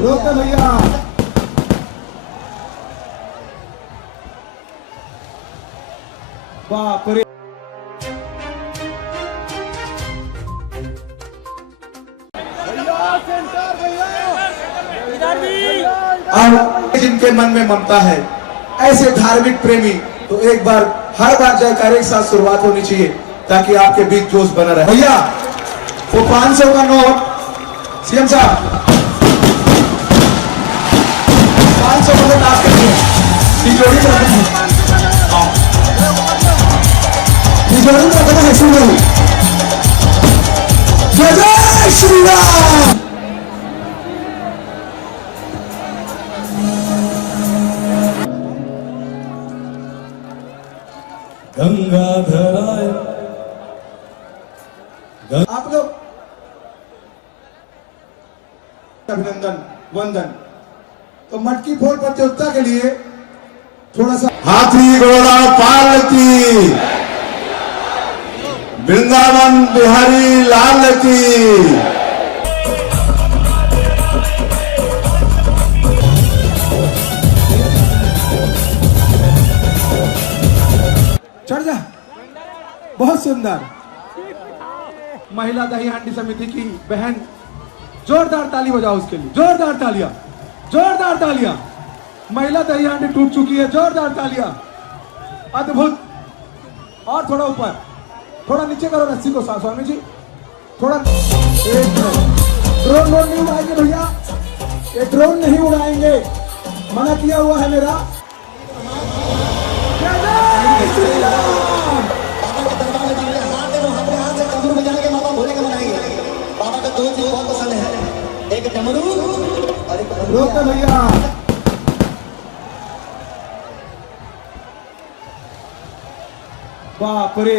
रोकते भैया। बाप रे। अब जिनके मन में ममता है, ऐसे धार्मिक प्रेमी, तो एक बार हर बार जयकारे के साथ शुरुआत होनी चाहिए ताकि आपके बीच जोश बना रहे। भैया वो 500 का नोट सीएम साहब 500 का नोट आपके लिए तिजोरी में रखना है। सुन रही जय जय श्री राम। गंगाधराय आप लोग अभिनंदन वंदन। तो मटकी फोड़ प्रतियोगिता के लिए थोड़ा सा हाथी घोड़ा पालकी वृंदावन बिहारी लाल की। चढ़ जा। बहुत सुंदर। महिला दही हांडी समिति की बहन, जोरदार ताली बजाओ उसके लिए। जोरदार तालियां, जोरदार तालियां। महिला दही हांडी टूट चुकी है, जोरदार तालियां। अद्भुत। और थोड़ा ऊपर, थोड़ा नीचे करो रस्सी को स्वामी जी, थोड़ा। ड्रोन नहीं उड़ाएंगे भैया, ये ड्रोन नहीं उड़ाएंगे, मना किया हुआ है मेरा। एक डमरू और एक रोकते भैया। बाप रे।